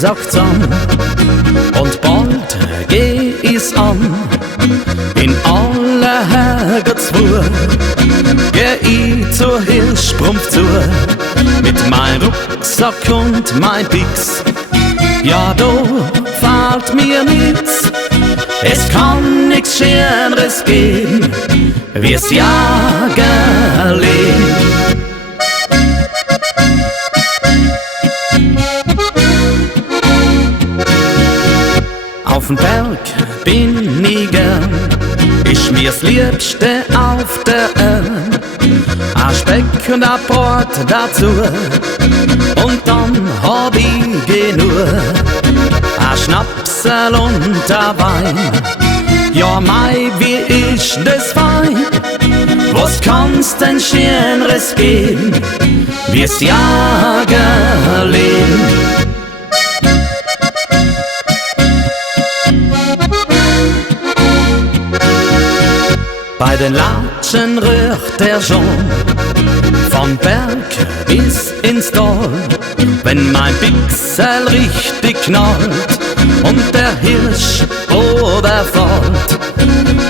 sagt's an. Und bald geh ich's an. In aller Herrgottsruhe geh ich zur Hirschsprung zu. Mit mein Rucksack und mein Pix. Ja, da fehlt mir nix. Es kann nix Schöneres geben, wie's Jagerleben. Auf'm Berg bin ich gern, ist mir's Liebste auf der Erde. A Speck und a Brot dazu, und dann hab ich genug. A Schnapsel und a Wein, ja mei, wie ist das fein. Was kann's denn Schöneres geben, wie's Jagerleben? Bei den Latschen rührt der schon vom Berg bis ins Tal. Wenn mein Pixel richtig knallt und der Hirsch oberfällt,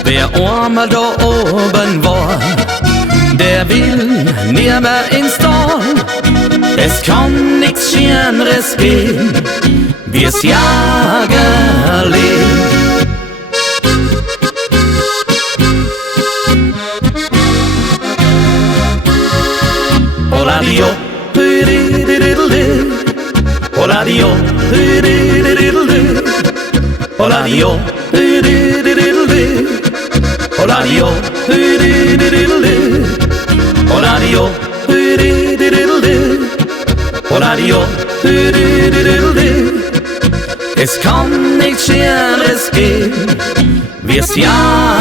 wer einmal da oben war, der will nie mehr ins Tal. Es kann nix Schöneres geben, wie's Jagerleben. Oladio, Oladio, Oladio, Oladio, Oladio, Oladio, es kann nichts Schöneres geben, wie's Jagerleben.